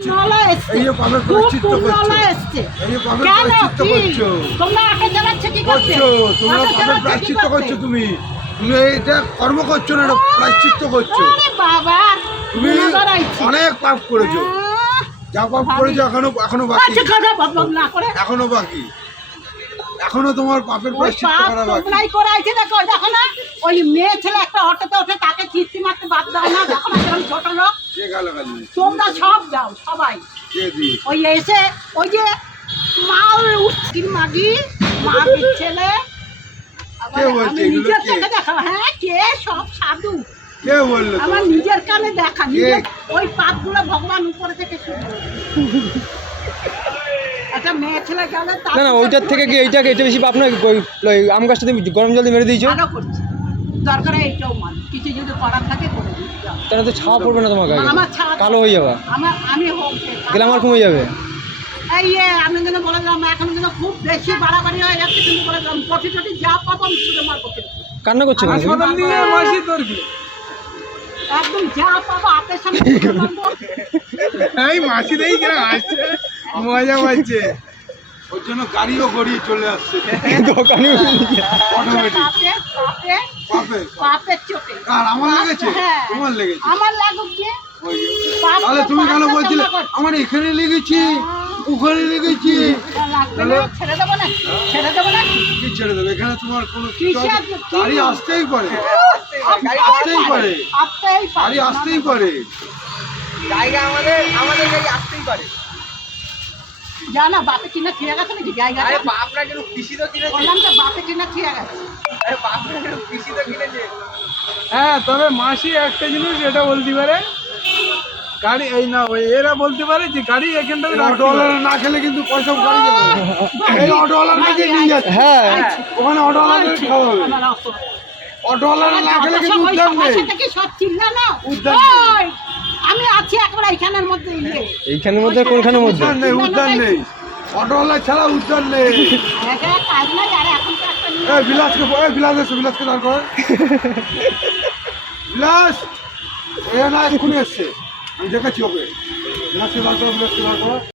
এই যে পাপের প্রায়শ্চিত্ত করছো তোমরা পাপের প্রায়শ্চিত্ত করছো তুমি এটা কর্ম করছো না, এটা প্রায়শ্চিত্ত করছো। তুমি অনেক পাপ করেছো, যা পাপ করেছো এখনো বাকি, এখনো বাকি, এখনো তোমার পাপের প্রায়শ্চিত্ত করা বাকি। দেখো না ওই মেয়ে ছেলে একটা অটোতে ওঠে তাকে কিস্তি মারতে বাদ দাও না, দেখো না সেরকম ছোট লোক তোমরা সব যাও সবাই ওই এসে ওই যে মা উঠছির মাগি মাগির ছেলে নিজের চোখে দেখা। হ্যাঁ কে সব সাধু কে বললো? আমার নিজের কানে দেখা, ওই পাপগুলো ভগবান উপরে থেকে শুরু। একটা মেয়ে ছেলে গেলে না না ওইটার থেকে কি এইটাকে এটা বেশি পাপ না? আম গাছটা তুমি গরম জল দিয়ে মেরে দিয়েছো, দরকার এইটাও মান কিছু যদি করার থাকে করে দিই, তাহলে তো ছাওয়া পড়বে না তোমার গায়ে, আমার ছাওয়া কালো হয়ে যাবে, আমি হোক গেলে আমার কমে যাবে। এই আমি যেন বলেছিলাম এখন যেন খুব বেশি বাড়াবাড়ি হয়ে যাচ্ছে, কিন্তু বলেছিলাম পটি টটি যা পাবো আমি শুধু মারবো। কান্না করছো না? একদম যা পাবো হাতের সামনে মারবো। এই মাসি দেই কেন আসছে, মজা পাচ্ছে, ওর জন্য গাড়িও গড়িয়ে চলে আসছে দোকানে পাপের চোটে। কার আমার লেগেছে? তোমার লেগেছে? আমার লাগুক গিয়ে। তাহলে তুমি কেন বলছিলে আমার এখানে লেগেছি ওখানে লেগেছি? ছেড়ে দেবো না, ছেড়ে দেবো না, কি ছেড়ে দেবে? এখানে তোমার কোনো গাড়ি আসতেই পারে, আসতেই পারে, গাড়ি আসতেই পারে, জায়গা আমাদের গাড়ি আসতেই পারে। জানা বাপে কিনা খেয়ে গেছে নাকি জায়গা? আরে বাপরা কেন কৃষি তো কিনেছে, বললাম তো বাপে কিনা খেয়ে গেছে। আরে বাপরা কেন কৃষি তো কিনেছে। হ্যাঁ তবে মাসি একটা জিনিস এটা বলতে পারে, গাড়ি এই না ওই এরা বলতে পারে যে গাড়ি এখানটা অটোওয়ালা না খেলে কিন্তু পয়সা গাড়ি যাবে, এই অটোওয়ালার কাছে নিয়ে যাচ্ছে, হ্যাঁ ওখানে অটোওয়ালাদের খাওয়া হবে, অটোওয়ালার না খেলে কিন্তু উদ্ধার নেই, সব চিল্লা না উদ্ধার নেই। আমি আছি একবার এইখানের মধ্যে, এইখানের মধ্যে কোনখানের মধ্যে? উদ্ধার নেই, উদ্ধার নেই, অটোওয়ালা ছাড়া উদ্ধার নেই। কাজ নাই আর এখন তো একটা বিলাসকে দাঁড় কর, বিলাস এ না এক্ষুনি এসছে, আমি দেখেছি ওকে, বিলাসকে দাঁড় কর,